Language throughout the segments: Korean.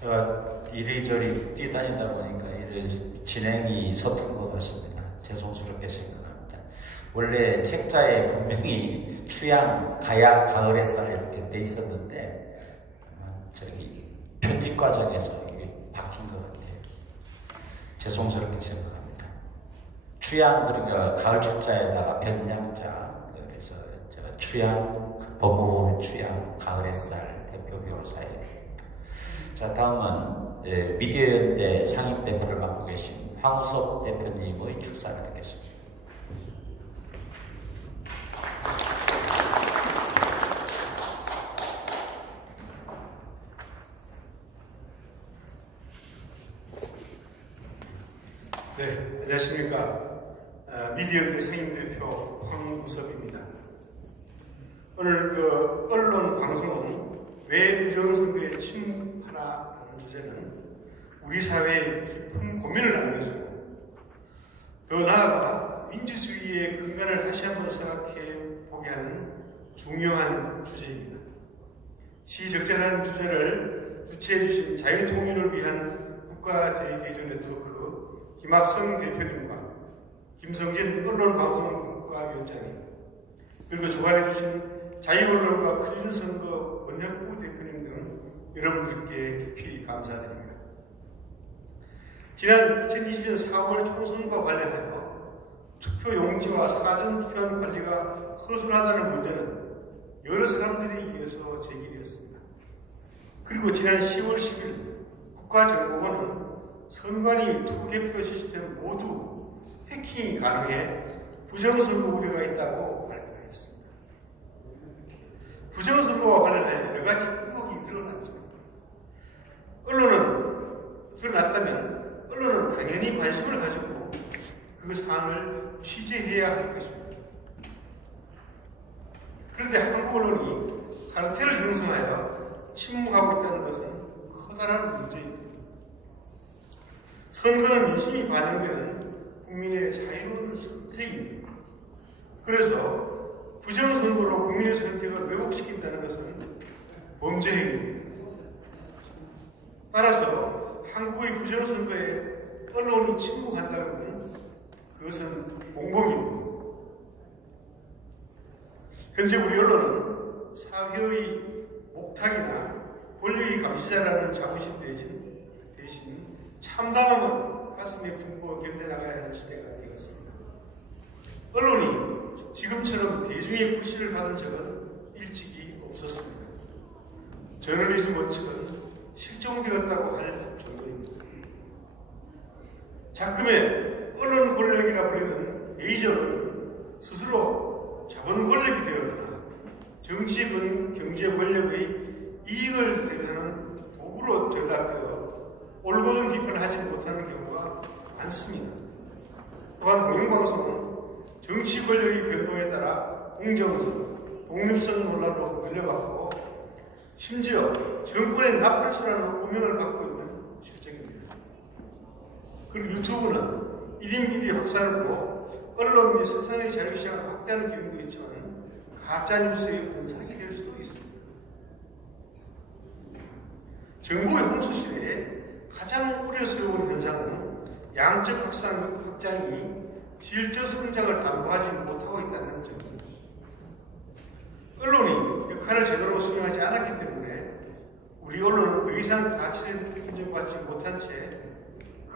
제가 이리저리 뛰다니다 보니까 진행이 서툰 것 같습니다. 죄송스럽게 생각합니다. 원래 책자에 분명히 취향, 가약, 가을 햇살 이렇게 돼 있었는데 저기 편집 과정에서 이게 바뀐 것 같아요. 죄송스럽게 생각합니다. 취향, 그러니까 가을 축자에다가 변량자, 그래서 제가 취향, 법무법인 취향, 가을 햇살 대표 변호사예요. 자, 다음은 미디어연대 상임대표를 맡고 계신 황우석 대표님의 축사를 듣겠습니다. 네, 안녕하십니까. 미디어연대 상임대표 황우석입니다. 오늘 언론 방송은 왜 부정선거에 침입하나라는 주제는 우리 사회의 깊은 고민을 남겨주고 더 나아가 민주주의의 근간을 다시 한번 생각해 보게 하는 중요한 주제입니다. 시적절한 주제를 주최해 주신 자유통일을 위한 국가대개조 네트워크 김학성 대표님과 김성진 언론방송국가위원장님, 그리고 주관해 주신 자유언론과 클린선거 번역부 대표님 등 여러분들께 깊이 감사드립니다. 지난 2020년 4월 총선과 관련하여 투표 용지와 사전투표한 관리가 허술하다는 문제는 여러 사람들에 의해서 제기되었습니다. 그리고 지난 10월 10일 국가정보원은 선관위 투개표 시스템 모두 해킹이 가능해 부정선거 우려가 있다고 발표했습니다. 부정선거와 관련하여 여러 가지 의혹이 드러났죠. 드러났다면 언론은 당연히 관심을 가지고 그 사안을 취재해야 할 것입니다. 그런데 한국 언론이 카르텔을 형성하여 침묵하고 있다는 것은 커다란 문제입니다. 선거는 민심이 반영되는 국민의 자유로운 선택입니다. 그래서 부정선거로 국민의 선택을 왜곡시킨다는 것은 범죄 행위입니다. 따라서 한국의 부정선거에 언론이 침묵한다면 그것은 공범입니다. 현재 우리 언론은 사회의 목탁이나 권력의 감시자라는 자부심 대신 참담함을 가슴에 품고 견뎌나가야 하는 시대가 되었습니다. 언론이 지금처럼 대중의 불신을 받은 적은 일찍이 없었습니다. 저널리즘 원칙은 실종되었다고 할 정도입니다. 작금의 언론 권력이라 불리는 메이저는 스스로 자본 권력이 되었거나 정치권, 경제 권력의 이익을 대변하는 도구로 전락되어 올곧은 비판을 하지 못하는 경우가 많습니다. 또한 공영방송은 정치 권력의 변동에 따라 공정성, 독립성 논란으로 흔들려갔고 심지어 정권의 나팔수라는 오명을 받고 있는 실정입니다. 그리고 유튜브는 1인 비리 확산으로 언론 및 세상의 자유시장을 확대하는 기능도 있지만 가짜뉴스의 본상이 될 수도 있습니다. 정부의 홍수시대에 가장 우려스러운 현상은 양적 확장이 질적 성장을 담보하지 못하고 있다는 점입니다. 언론이 역할을 제대로 수행하지 않았기 때문에 우리 언론은 더 이상 가치를 인정받지 못한 채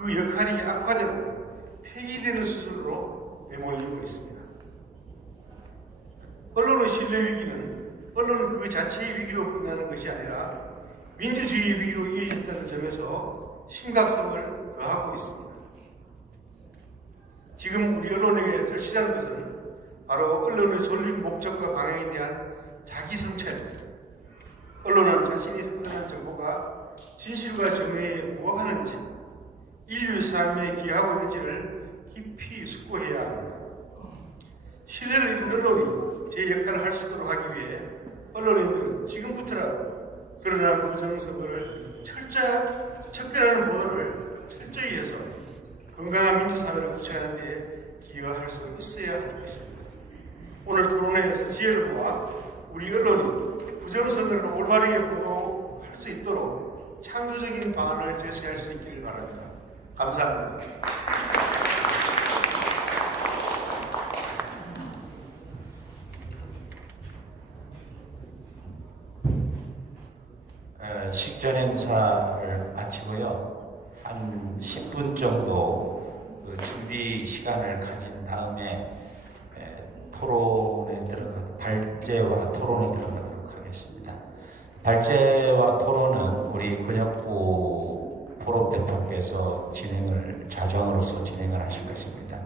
그 역할이 악화되고 폐기되는 수순으로 내몰리고 있습니다. 언론의 신뢰 위기는 언론은 그 자체의 위기로 끝나는 것이 아니라 민주주의의 위기로 이어진다는 점에서 심각성을 더하고 있습니다. 지금 우리 언론에게 절실한 것은 바로 언론의 존립 목적과 방향에 대한 자기 성찰입니다. 언론은 자신이 생산한 정보가 진실과 정의에 부합하는지, 인류의 삶에 기여하고 있는지를 깊이 숙고해야 합니다. 신뢰를 잃은 언론이 제 역할을 할 수 있도록 하기 위해 언론인들은 지금부터라도 드러난 부정선거를 척결하는 보도를 철저히 해서 건강한 민주사회를 구축하는 데 기여할 수 있어야 할 것입니다. 오늘 토론회에서 지혜를 모아 우리 언론이 부정선거를 올바르게 보도할 수 있도록 창조적인 방안을 제시할 수 있기를 바랍니다. 감사합니다. 식전 행사를 마치고요. 한 10분 정도 그 준비 시간을 가진 다음에 발제와 토론에 들어가도록 하겠습니다. 발제와 토론은 우리 권혁부 포럼 대표께서 자정으로서 진행을 하실 것입니다.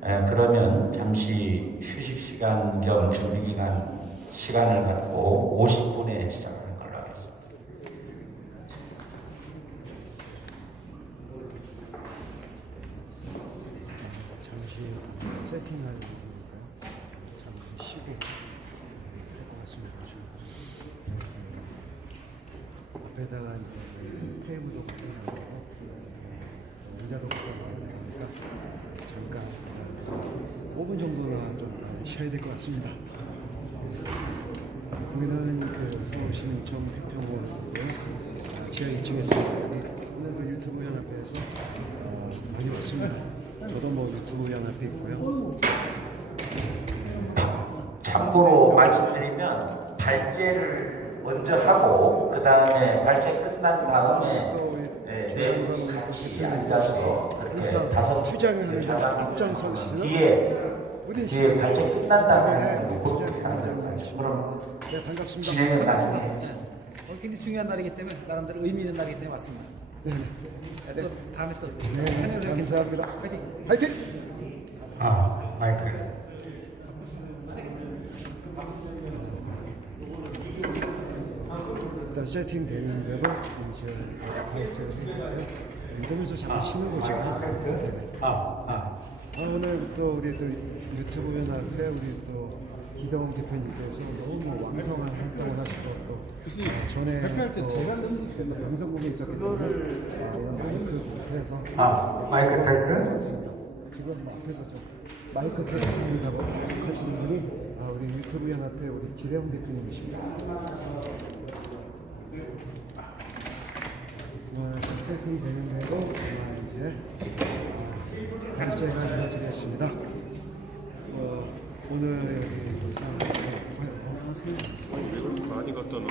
그러면 잠시 휴식 시간 겸 준비 기간 시간을 갖고 50분에 시작하는 걸로 하겠습니다. 잠시 세팅할 잠시 쉬고 할 것 같습니다. 앞에다가 테이블도 붙여놓고 의자도 붙여놓으니까 잠깐 5분 정도나 좀 쉬어야 될 것 같습니다. 우리는 그 서울시민청 태평원이고요. 지하 2층에서 오늘 그 유튜브 연합회에서 많이 왔습니다. 저도 뭐 유튜브 연합회 있고요. 참고로 말씀드리면 발제를 먼저 하고 그 다음에 발제 끝난 다음에 네 분이 같이 앉아서 그렇게 다섯 투쟁을 하는 앞장서시는 뒤에 발제 끝난 다음에 그럼 네, 반갑습니다. 진행을 나중에 굉장히 중요한 날이기 때문에 나름대로 의미 있는 날이기 때문에 왔습니다. 네, 또 다음에 또 네, 안녕하세요. 감사합니다. 화이팅! 화이팅! 마이크 일단 세팅되는 대로 이제 가입자를 해주고요. 이러면서 잠깐 쉬는 거죠. 오늘 또 우리 또 유튜브 연합회 우리 또 기동 대표님께서 너무 왕성한 활동을 하시고 또 전에 또 방송국에 있었기 때문에 이런 마이크 못해서 마이크 테스트? 지금 앞에서 저 마이크 테스트입니다고 하시는 분이 우리 유튜브 연합회 우리 지대웅 대표님이십니다. 세팅이 되는 대로 이제 발제가 이루어지겠습니다. 오늘 여기 또 이걸 많이 갖다 놔.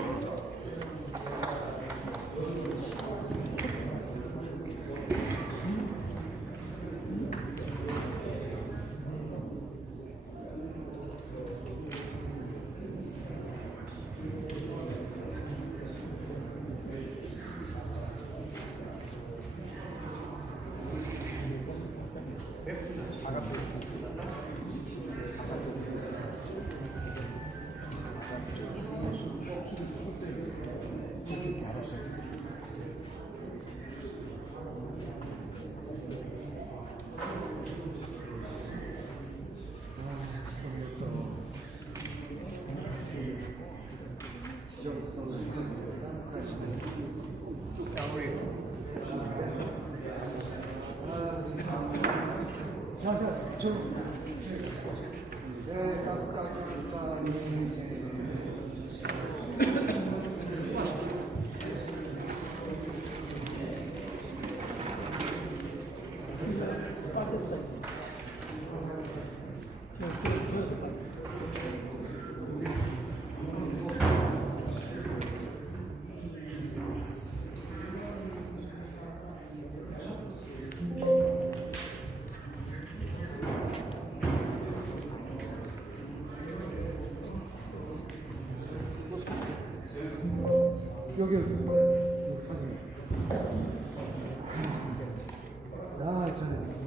여기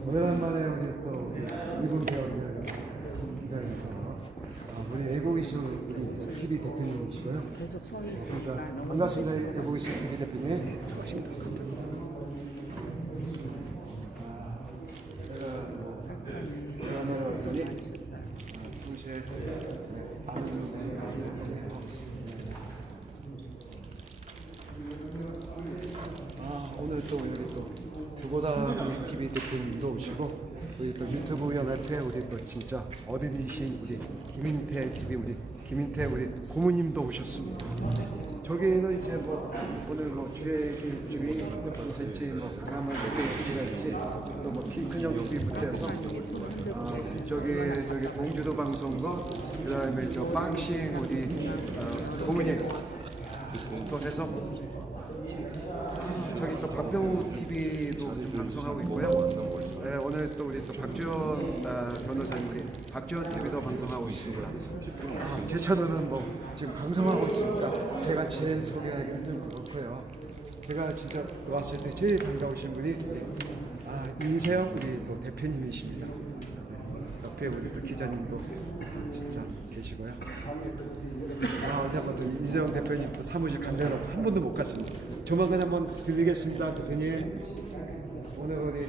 오래간만에 우리 또 이분 배우를 기다려서 우리 애국이실 TV 대표님이시고요. 그러니까 반갑습니다. 애국이실 TV 대표님. 수고하십니다. 오늘 또 우리 또 두고다 TV 대표님도 오시고 우리 또 유튜브 연합회 우리 또 진짜 어린이신 우리 김인태 TV 우리 김인태 우리 고모님도 오셨습니다. 저기는 이제 뭐 오늘 뭐 주액들이 전체 뭐 가만 몇개있지또 뭐 피크형 쪽이부터 해서 저기 봉주도 방송과 그다음에 저 빵싱 우리 고은이 또 해서 저기 또 박병우 TV도 방송하고 있고요. 네, 오늘 또 우리 또 박지원 변호사님 우리 박지원 TV도 방송하고 있습니다. 제 채널은 뭐 지금 방송하고 있습니다. 제가 제 소개하기는 좀 그렇고요. 제가 진짜 왔을 때 제일 반가우신 분이 이세영 우리 또 대표님이십니다. 옆에 우리 또 기자님도 진짜 계시고요. 어제 한번 이재용 대표님 또 사무실 간대놓고 한 번도 못 갔습니다. 조만간 한번 들리겠습니다, 대표님. 오늘 우리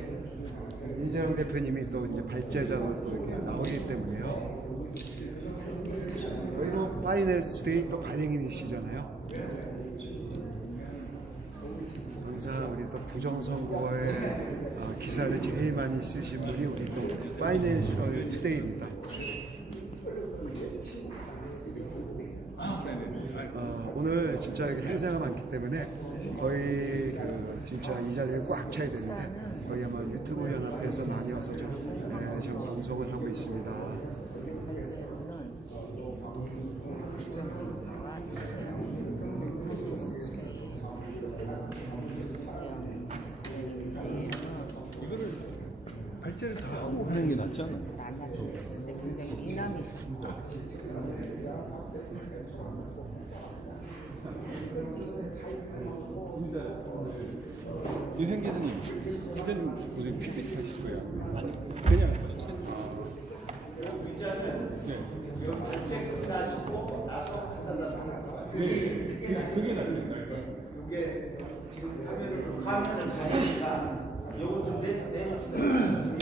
이재용 대표님이 또 이제 발제자로 이렇게 나오기 때문에요. 여기도 파이낸스데이 또 발행인이시잖아요. 항상 우리 또 부정선거에 기사를 제일 많이 쓰신 분이 우리 또 파이낸셜 투데이입니다. 오늘 진짜 행사가 많기 때문에 거의 진짜 이 자리에 꽉 차야 되는데 거의 아마 유튜브 연합에서 많이 와서 지금 방송을 하고 있습니다. 발제를 다 하고 하는 게 낫지 않아? 근데 굉장히 이남이 있습니다. 이생 기자님, 기자님 고생 PPT 하실 거야? 아니, 그냥 하셨어요. 발제 끝나시고 나서 그게 낫네. 이게 지금 화면을 가니까 요거 좀 내주세요.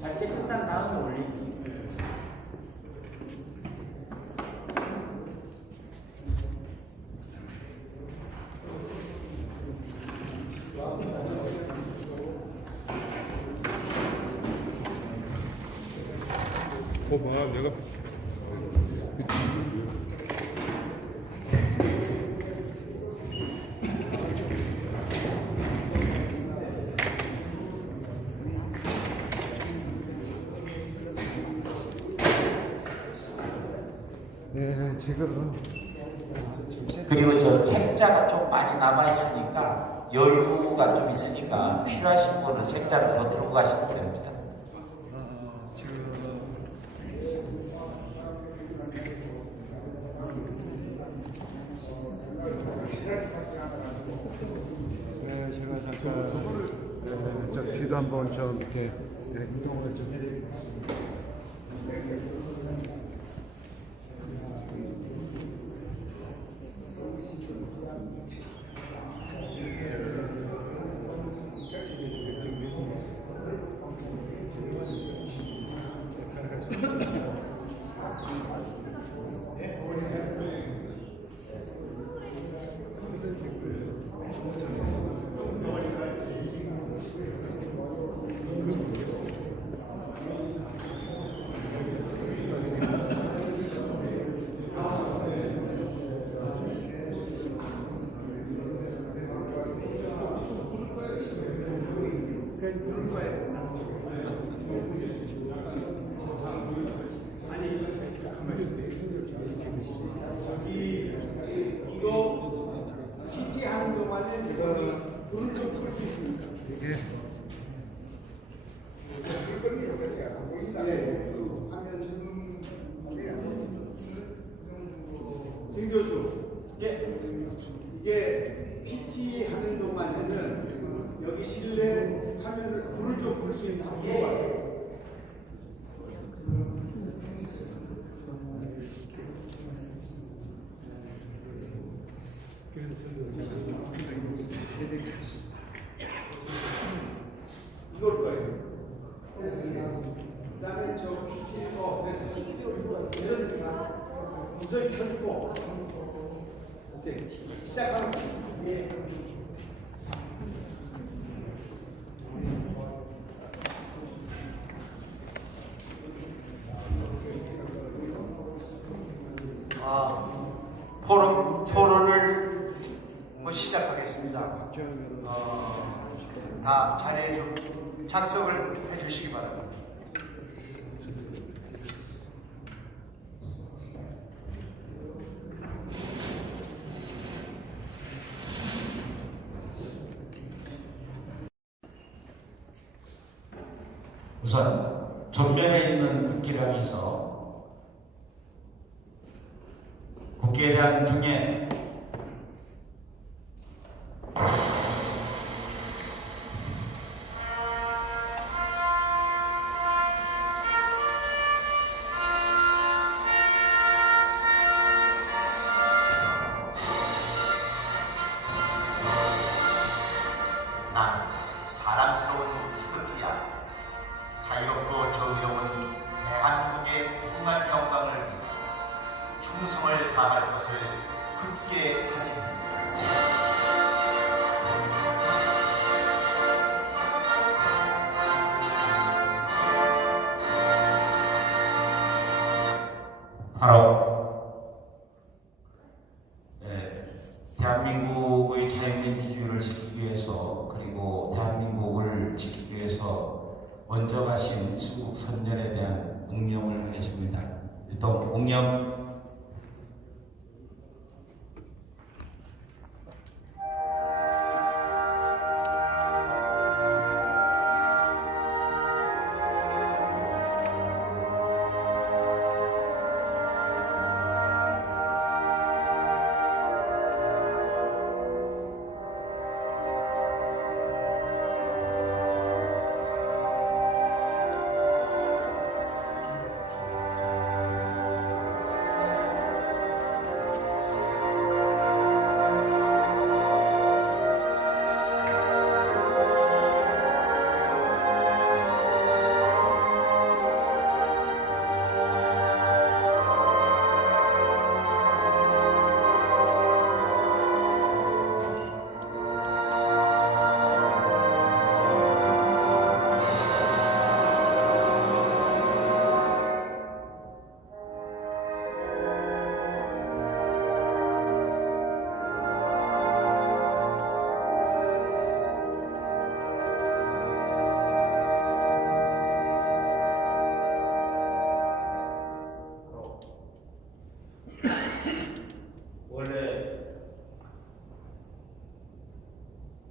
발제 끝난 다음에 올리기. 봐, 내가 네, 지금 그리고 저 책자가 좀 많이 남아 있으니까 열구가 좀 있으니까 필요하신 분은 책자를 더 들고 가시면 됩니다. 네, 제가 잠깐 저 뒤도 한번 좀 이렇게 이동을 좀 해드리겠습니다. 김 교수, 이게 PT 하는 동안에는 여기 실내 화면을 불을 좀 볼 수 있는 방법이 같아요. 이걸 거예요. 그다음에 저 PT 우선 켜고 오케이 시작하면 토론을 시작하겠습니다. 다 자리에 좀 착석을 해주시기 바랍니다. 우선 전면에 있는 국기를 향해서 국기에 대한 경애 난 자랑스러운 태극기야. 자유롭고 정의로운 대한민국의 무궁한 영광을 위해 충성을 다할 것을 굳게 다짐합니다. 바로 대한민국의 자유민주주의를 지키기 위해서 그리고 대한민국을 지키기 위해서 먼저 가신 수국 선열에 대한 묵념을 하겠습니다. 일단 묵념. 원래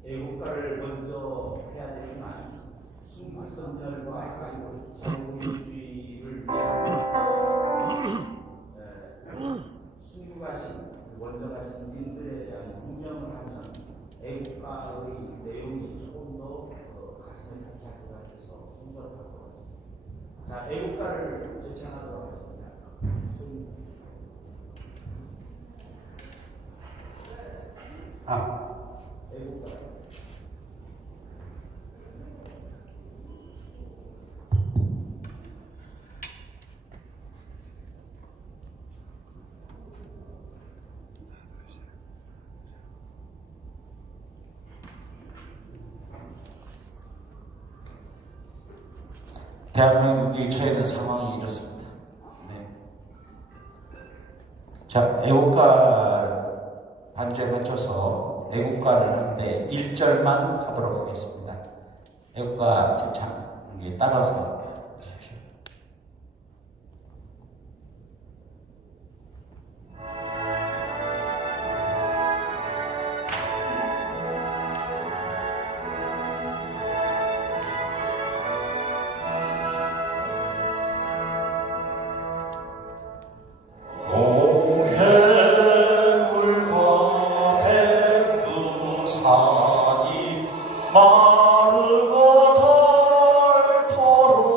애국가를 먼저 해야 되지만 수국선열과 자유민주주의를 위해 순교가신 먼저 가신 님들에 대한 묵념을 하면 애국가의 내용이 조금 더 가슴에 닿지 것 같아서 순서를 바꿔봤습니다. 자, 애국가를 제창하도록 하겠습니다. 애국가. 대한민국이 처해있는 상황이 이렇습니다. 네. 자, 애국가를 반주에 맞춰서 애국가를 하는데 1절만 하도록 하겠습니다. 애국가 제창 따라서 하십시오. 동해물과 백두산이 마르고 닳도록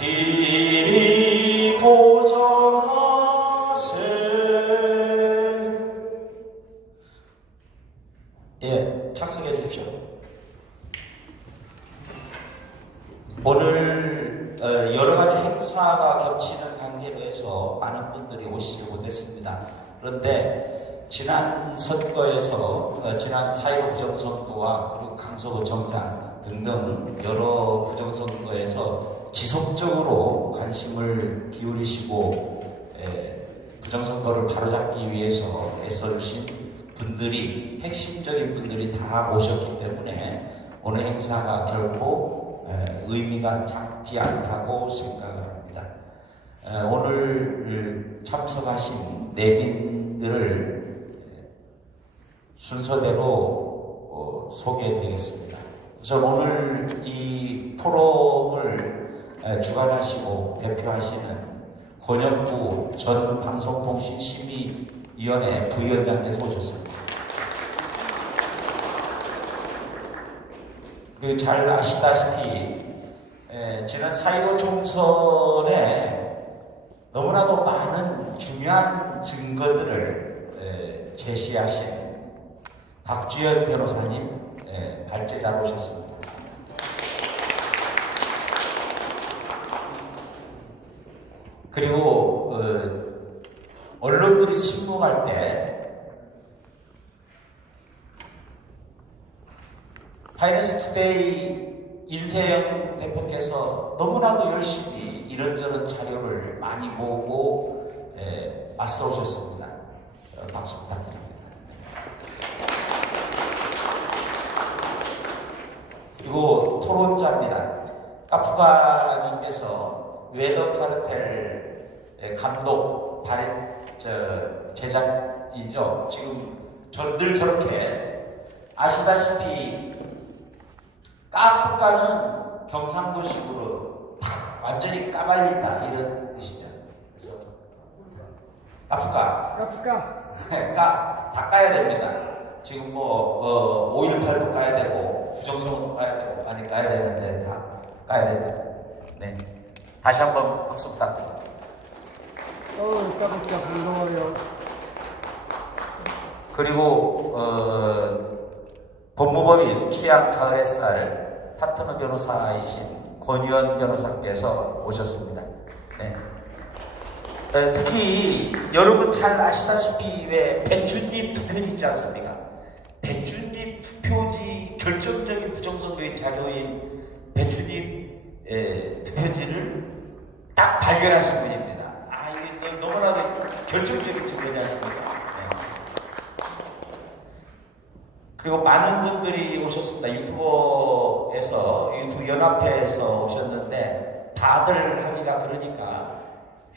길이 보정하세. 예, 착석해 주십시오. 오늘 여러 가지 행사가 겹치는 관계로 해서 많은 분들이 오시지 못했습니다. 그런데 지난 선거에서 지난 4.15 부정선거와 그리고 강서구청장 등등 여러 부정선거에서 지속적으로 관심을 기울이시고 부정선거를 바로잡기 위해서 애써주신 분들이, 핵심적인 분들이 다 오셨기 때문에 오늘 행사가 결코 의미가 작지 않다고 생각을 합니다. 오늘 참석하신 내빈들을 순서대로 소개해드리겠습니다. 우선 오늘 이 포럼을 주관하시고 대표하시는 권혁구 전 방송통신심의위원회 부위원장께서 오셨습니다. 그리고 잘 아시다시피 지난 4.15 총선에 너무나도 많은 중요한 증거들을 제시하신 박주연 변호사님 발제자로 오셨습니다. 그리고 언론들이 침묵할 때 파이낸스 투데이 인세영 대표께서 너무나도 열심히 이런저런 자료를 많이 모으고 맞서 오셨습니다. 박수 부탁드립니다. 그리고 토론자입니다. 카프카님께서 웨더 카르텔 감독 제작이죠. 지금 늘 저렇게 아시다시피 카프카는 경상도식으로 완전히 까발린다 이런 뜻이죠. 카프카 다 까야 됩니다. 지금 5.18도 까야 되고 부정선거도 까야 되고 많이 까야 되는데 다 까야 됩니다. 네, 다시 한번 박수 부탁드립니다. 까불까 반가워요. 그리고 법무법인 취향 가을 햇살 파트너 변호사이신 권유원 변호사께서 오셨습니다. 네. 특히 여러분 잘 아시다시피 왜 배춧잎 투표지 있지 않습니까? 배춧잎 투표지 결정적인 부정선거의 자료인 배춧잎 투표지를 딱 발견하신 분입니다. 이게 너무나도 결정적인 증거지 않습니까? 그리고 많은 분들이 오셨습니다. 유튜브 연합회에서 오셨는데 다들 하기가 그러니까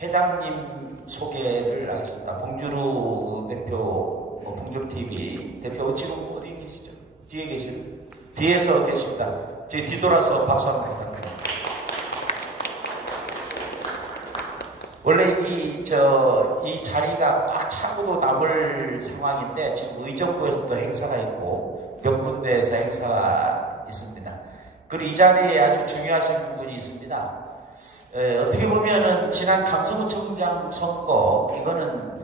회장님 소개를 하겠습니다. 봉주루 대표, 봉주TV 대표 지금 어디 계시죠? 뒤에 계시죠? 뒤에서 계십니다. 저희 뒤돌아서 박수 한번 부탁드립니다. 원래 이 자리가 꽉 차고도 남을 상황인데 지금 의정부에서도 행사가 있고 몇 군데에서 행사가 있습니다. 그리고 이 자리에 아주 중요하신 분이 있습니다. 어떻게 보면은 지난 강서구청장 선거 이거는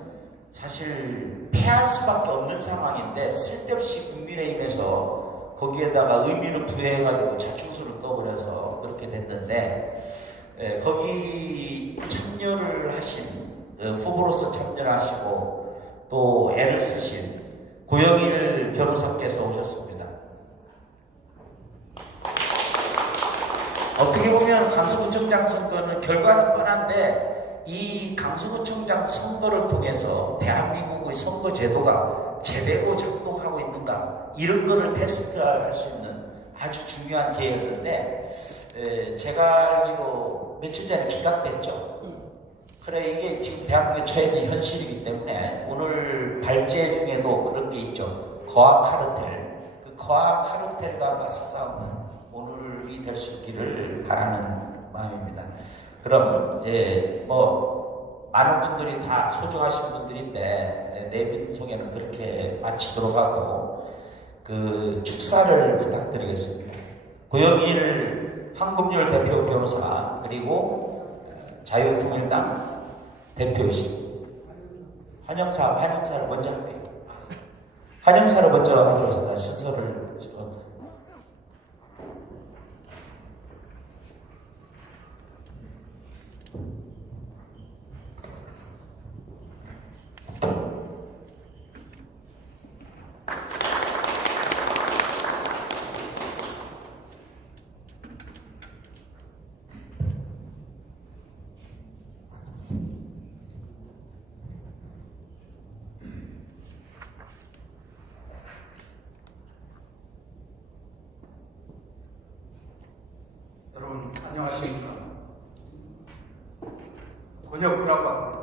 사실 패할 수밖에 없는 상황인데 쓸데없이 국민의힘에서 거기에다가 의미를 부여해가지고 자충수를 떠버려서 그렇게 됐는데 거기 참여를 하신 후보로서 참여를 하시고 또 애를 쓰신 고영일 변호사께서 오셨습니다. 어떻게 보면 강서구청장 선거는 결과는 뻔한데 이 강서구청장 선거를 통해서 대한민국의 선거 제도가 제대로 작동하고 있는가 이런 거를 테스트할 수 있는 아주 중요한 기회였는데 제가 알기로 며칠 전에 기각됐죠. 그래 이게 지금 대한민국의 처해있는 현실이기 때문에 오늘 발제 중에도 그런 게 있죠. 거화 카르텔. 그 거화 카르텔과 맞서 싸우는 오늘이 될 수 있기를 바라는 마음입니다. 그럼 많은 분들이 다 소중하신 분들인데 내빈 소개는 그렇게 마치도록 하고 그 축사를 부탁드리겠습니다. 고영일 황금열 대표 변호사 그리고 자유통일당 대표이신 환영사를 먼저 할게요. 환영사를 먼저 하도록 하겠습니다. 순서를 여러분 안녕하십니까? 권혁구라고 합니다.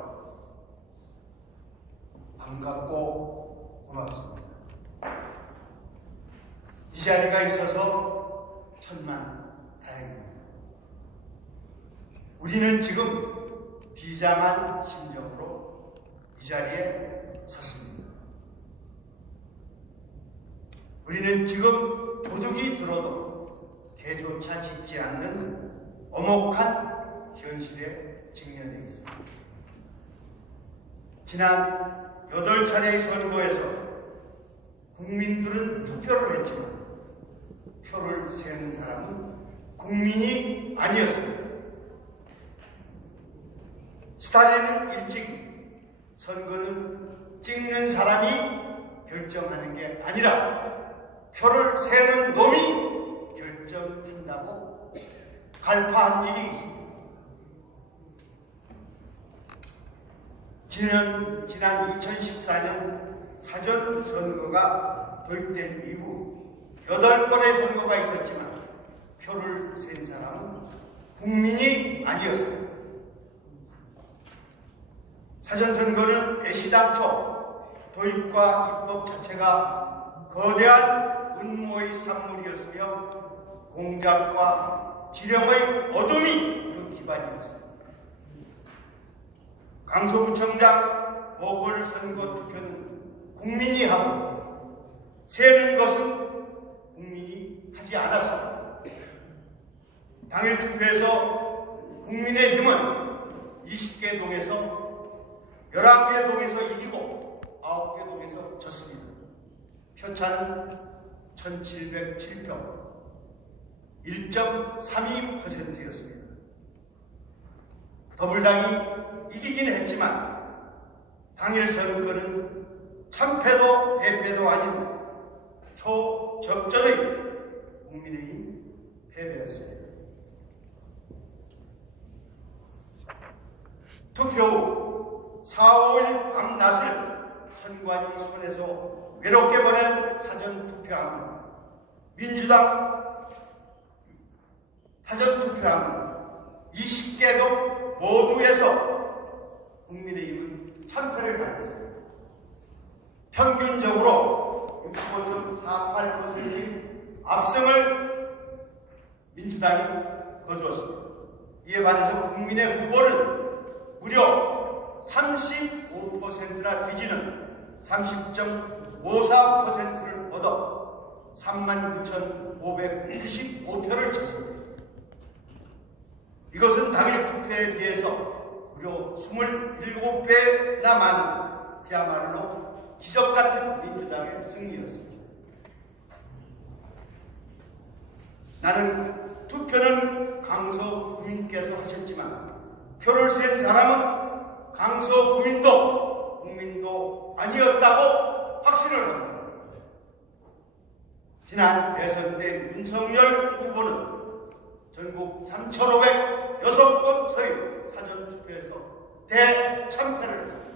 반갑고 고맙습니다. 이 자리가 있어서 천만 다행입니다. 우리는 지금 비장한 심정으로 이 자리에 섰습니다. 우리는 지금 도둑이 들어도 개조차 짓지 않는 엄혹한 현실에 직면해 있습니다. 지난 8차례의 선거에서 국민들은 투표를 했지만 표를 세는 사람은 국민이 아니었습니다. 스탈린은 일찍이 선거는 찍는 사람이 결정하는 게 아니라 표를 세는 놈이 결정한다고 갈파한 일이 있습니다. 지난 2014년 사전선거가 도입된 이후 8번의 선거가 있었지만 표를 센 사람은 국민이 아니었습니다. 사전선거는 애시당초 도입과 입법 자체가 거대한 음모의 산물이었으며 공작과 지령의 어둠이 그 기반이었습니다. 강서구청장 보궐선거 투표는 국민이 하고 세는 것은 국민이 하지 않았습니다. 당일 투표에서 국민의힘은 20개 동에서 11개 동에서 이기고 9개 동에서 졌습니다. 표차는 1707표 1.32%였습니다. 더불당이 이기긴 했지만 당일 선거는 참패도 패패도 아닌 초접전의 국민의힘 패배였습니다. 투표 후 4, 5일 밤낮을 선관위 손에서 외롭게 보낸 사전투표함은 민주당 사전투표함은 20개도 모두에서 국민의힘은 참패를 당했습니다. 평균적으로 65.48%의 압승을 민주당이 거두었습니다. 이에 반해서 국민의 후보는 무려 35%나 뒤지는 30.54%를 얻어 39,595표를 쳤습니다. 이것은 당일 투표에 비해서 무려 27배나 많은 그야말로 기적같은 민주당의 승리였습니다. 나는 투표는 강서 구민께서 하셨지만 표를 센 사람은 강서 구민도 국민도 아니었다고 확신을 합니다. 지난 대선 때 윤석열 후보는 전국 3,506곳의 사전투표에서 대참패를 했습니다.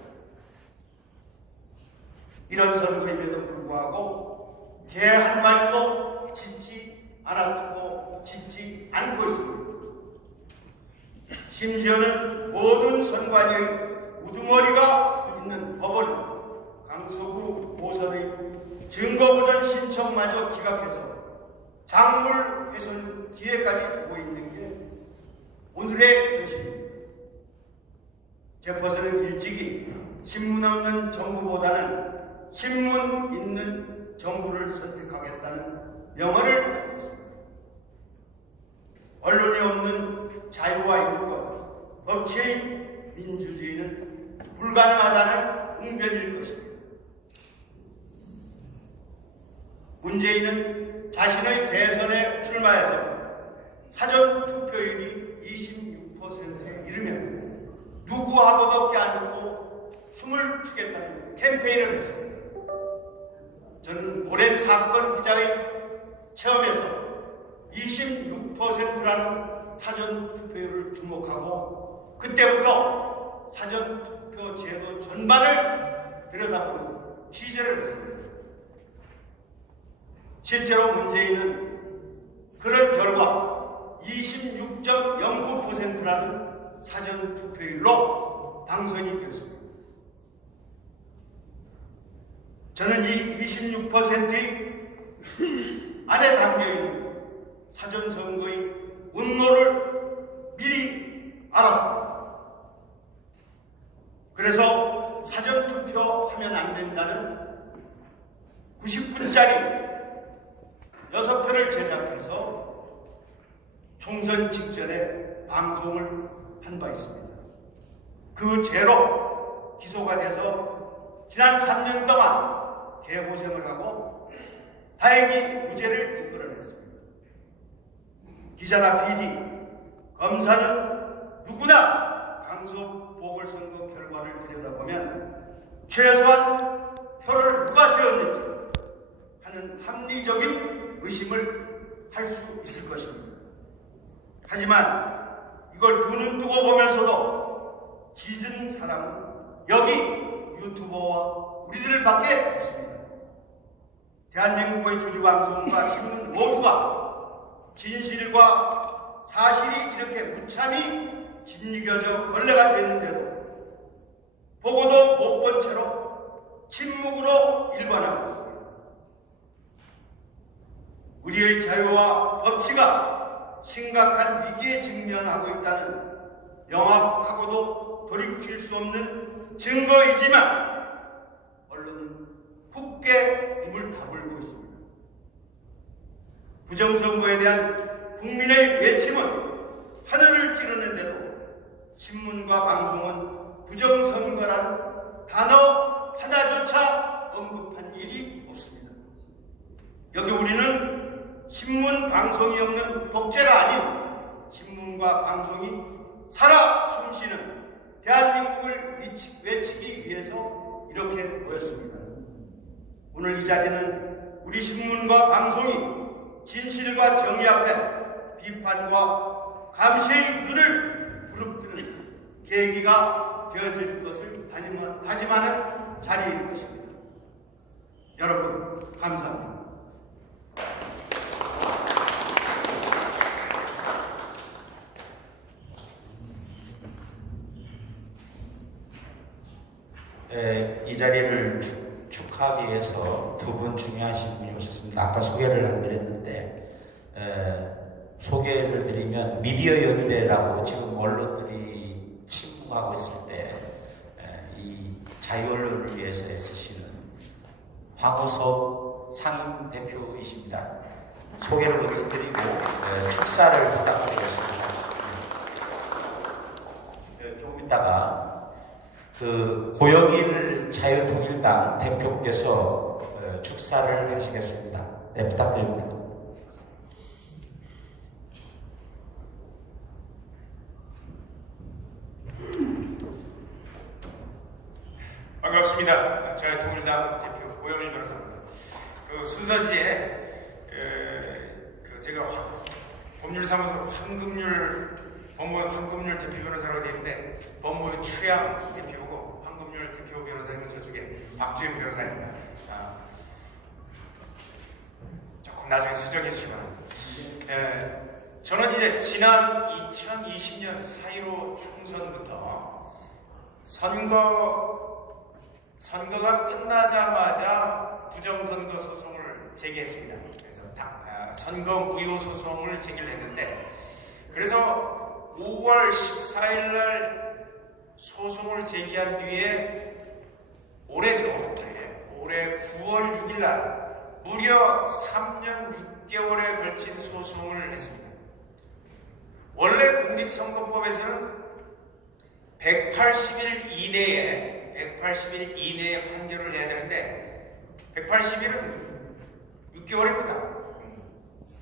이런 선거임에도 불구하고 개 한 마리도 짖지 않았고 짖지 않고 있습니다. 심지어는 모든 선관위의 우두머리가 있는 법원은 강서구 모선의 증거보전 신청마저 기각해서 작물 훼손 기회까지 주고 있는 게 오늘의 현실입니다. 제퍼슨은 일찍이 신문 없는 정부보다는 신문 있는 정부를 선택하겠다는 명언을 하고 있습니다. 언론이 없는 자유와 인권, 법치의 민주주의는 불가능하다는 웅변일 것입니다. 문재인은 자신의 대선에 출마해서 사전 투표율이 26%에 이르면 누구하고도 껴안고 숨을 쉬겠다는 캠페인을 했습니다. 저는 오랜 사건 기자의 체험에서 26%라는 사전 투표율을 주목하고 그때부터 사전 투표 제도 전반을 들여다보는 취재를 했습니다. 실제로 문재인은 그런 결과 26.09%라는 사전 투표율로 당선이 되었습니다. 저는 이 26%의 안에 담겨있는 사전선거의 음모를 미리 알았습니다. 그래서 사전투표하면 안 된다는 90분짜리 6편을 제작해서 총선 직전에 방송을 한 바 있습니다. 그 죄로 기소가 돼서 지난 3년 동안 개고생을 하고 다행히 무죄를 이끌어냈습니다. 기자나 PD, 검사는 누구나 강서 보궐선거 결과를 들여다보면 최소한 표를 누가 세웠는지 하는 합리적인 의심을 할 수 있을 것입니다. 하지만 이걸 두 눈 뜨고 보면서도 짖은 사람은 여기 유튜버와 우리들밖에 없습니다. 대한민국의 주류방송과 신문 모두가 진실과 사실이 이렇게 무참히 짓이겨져 걸레가 됐는데도 보고도 못 본 채로 침묵으로 일관하고 있습니다. 우리의 자유와 법치가 심각한 위기에 직면하고 있다는 명확하고도 돌이킬 수 없는 증거이지만 언론은 굳게 입을 다물고 있습니다. 부정선거에 대한 국민의 외침은 하늘을 찌르는데도 신문과 방송은 부정선거라는 단어 하나조차 언급한 일이 없습니다. 여기 우리는 신문, 방송이 없는 독재가 아닌 신문과 방송이 살아 숨쉬는 대한민국을 외치기 위해서 이렇게 모였습니다. 오늘 이 자리는 우리 신문과 방송이 진실과 정의 앞에 비판과 감시의 눈을 부릅뜨는 계기가 되어질 것을 다짐하는 자리일 것입니다. 여러분 감사합니다. 이 자리를 축하하기 위해서 두 분 중요하신 분이 오셨습니다. 아까 소개를 안 드렸는데 소개를 드리면 미디어 연대라고 지금 언론들이 침묵하고 있을 때 이 자유언론을 위해서 애쓰시는 황우석 상임 대표이십니다. 소개를 먼저 드리고 축사를 부탁드리겠습니다. 조금 있다가 그 고영일 자유통일당 대표께서 축사를 하시겠습니다. 네, 부탁드립니다. 반갑습니다. 자유통일당 대표 고영일 변호사입니다. 그 순서지에 제가 법률사무소 법무부 황금률 대표 변호사라고 되어 있는데 법무부 추양 대표고 황금률 대표 변호사님은 저쪽에 박주현 변호사입니다. 조금 나중에 수정해 주시면. 저는 이제 지난 2020년 4.15 총선부터 선거가 끝나자마자 부정선거 소송을 제기했습니다. 그래서 선거 무효 소송을 제기를 했는데, 그래서 5월 14일 날 소송을 제기한 뒤에 올해 9월 6일 날 무려 3년 6개월에 걸친 소송을 했습니다. 원래 공직선거법에서는 180일 이내에 판결을 해야 되는데 180일은 6개월입니다.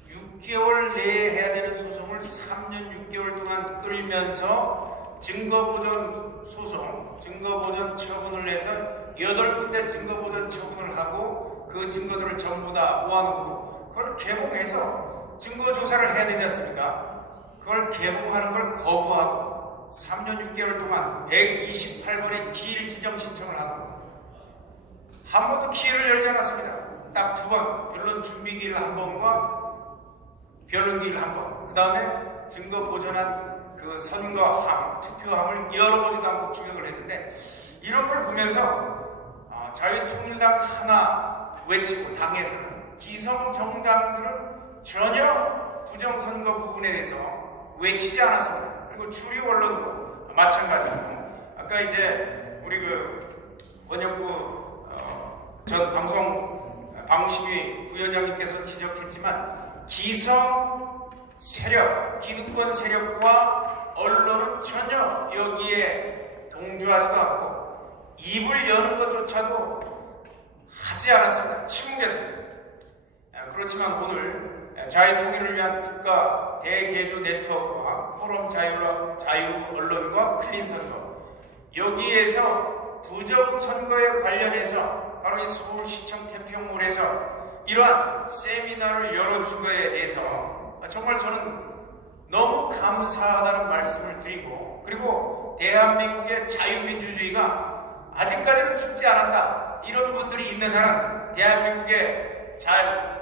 6개월 내에 해야 되는 소송을 3년 6개월 동안 끌면서 증거보전 소송, 증거보전 처분을 해서 8군데 증거보전 처분을 하고 그 증거들을 전부 다 모아놓고 그걸 개봉해서 증거조사를 해야 되지 않습니까? 그걸 개봉하는 걸 거부하고 3년 6개월 동안 128번의 기일 지정 신청을 하고 한 번도 기회를 열지 않았습니다. 딱 2번, 변론 준비기일 1번과 변론기일 1번, 그 다음에 증거 보존한 그 선거함, 투표함을 열어보지도 않고 기각을 했는데 이런 걸 보면서 자유통일당 하나 외치고 당에서는 기성정당들은 전혀 부정선거 부분에 대해서 외치지 않았습니다. 그리고 주류 언론도 마찬가지고 아까 이제 우리 그 원혁구 전 방송심의 부위원장님께서 지적했지만 기성 세력, 기득권 세력과 언론은 전혀 여기에 동조하지도 않고 입을 여는 것조차도 하지 않았습니다. 침묵했습니다. 그렇지만 오늘 자유통일을 위한 국가 대개조 네트워크와 포럼 자유 언론과 클린 선거 여기에서 부정선거에 관련해서 바로 이 서울시청 태평홀에서 이러한 세미나를 열어준 것에 대해서 정말 저는 너무 감사하다는 말씀을 드리고 그리고 대한민국의 자유민주주의가 아직까지는 죽지 않았다 이런 분들이 있는 한은 대한민국의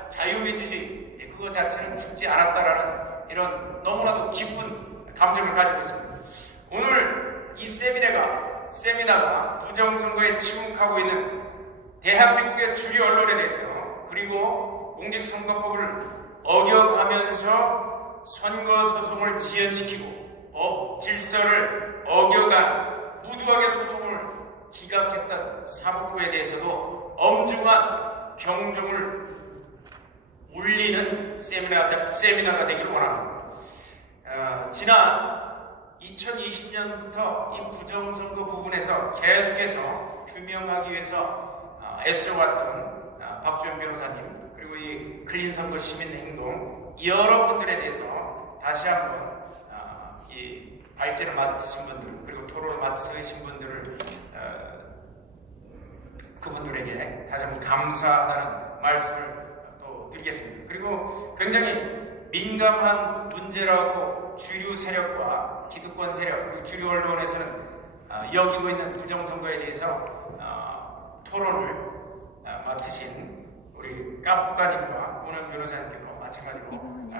자유민주주의 그거 자체는 죽지 않았다라는 이런 너무나도 기쁜 감정을 가지고 있습니다. 오늘 이 세미나가 부정선거에 침묵하고 있는 대한민국의 주류 언론에 대해서 그리고 공직선거법을 어겨가면서 선거소송을 지연시키고 법 질서를 어겨간 무도하게 소송을 기각했던 사법부에 대해서도 엄중한 경종을 울리는 세미나가 되기를 원합니다. 지난 2020년부터 이 부정선거 부분에서 계속해서 규명하기 위해서 애써왔던 박주현 변호사님 그리고 이 클린선거 시민행동 여러분들에 대해서 다시 한번 이 발제를 맡으신 분들 그리고 토론을 맡으신 분들을 그분들에게 다시 한번 감사하다는 말씀을 또 드리겠습니다. 그리고 굉장히 민감한 문제라고 주류 세력과 기득권 세력 그리고 주류 언론에서는 여기고 있는 부정선거에 대해서 토론을 맡으신 우리 까프가님과 오늘 변호사님께도 마찬가지로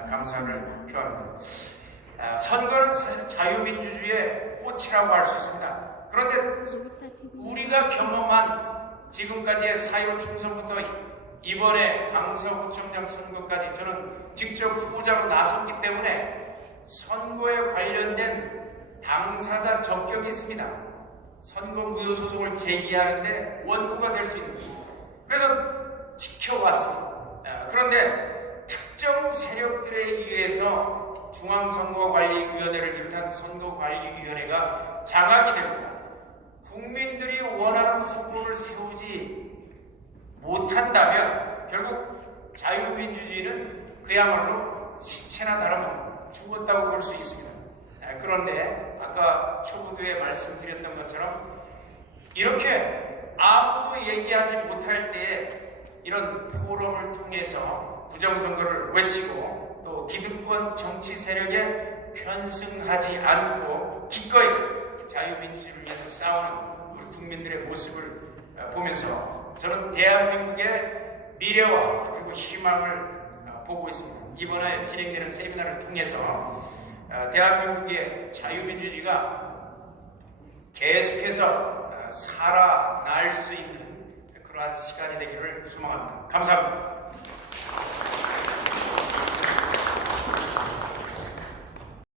감사를 표합니다. 선거는 사실 자유민주주의의 꽃이라고 할 수 있습니다. 그런데 우리가 경험한 지금까지의 4.15 총선부터 이번에 강서구청장 선거까지 저는 직접 후보자로 나섰기 때문에 선거에 관련된 당사자 적격이 있습니다. 선거 무효 소송을 제기하는데 원고가 될 수 있는 그래서 지켜왔습니다. 그런데 특정 세력들에 의해서 중앙선거관리위원회를 비롯한 선거관리위원회가 장악이 되고 국민들이 원하는 후보를 세우지 못한다면 결국 자유민주주의는 그야말로 시체나 다름없는 죽었다고 볼 수 있습니다. 그런데 아까 초부두에 말씀드렸던 것처럼 이렇게 아무도 얘기하지 못할 때에 이런 포럼을 통해서 부정선거를 외치고 또 기득권 정치 세력에 편승하지 않고 기꺼이 자유민주주의를 위해서 싸우는 우리 국민들의 모습을 보면서 저는 대한민국의 미래와 그리고 희망을 보고 있습니다. 이번에 진행되는 세미나를 통해서 대한민국의 자유민주주의가 계속해서 살아날 수 있는 그러한 시간이 되기를 소망합니다. 감사합니다.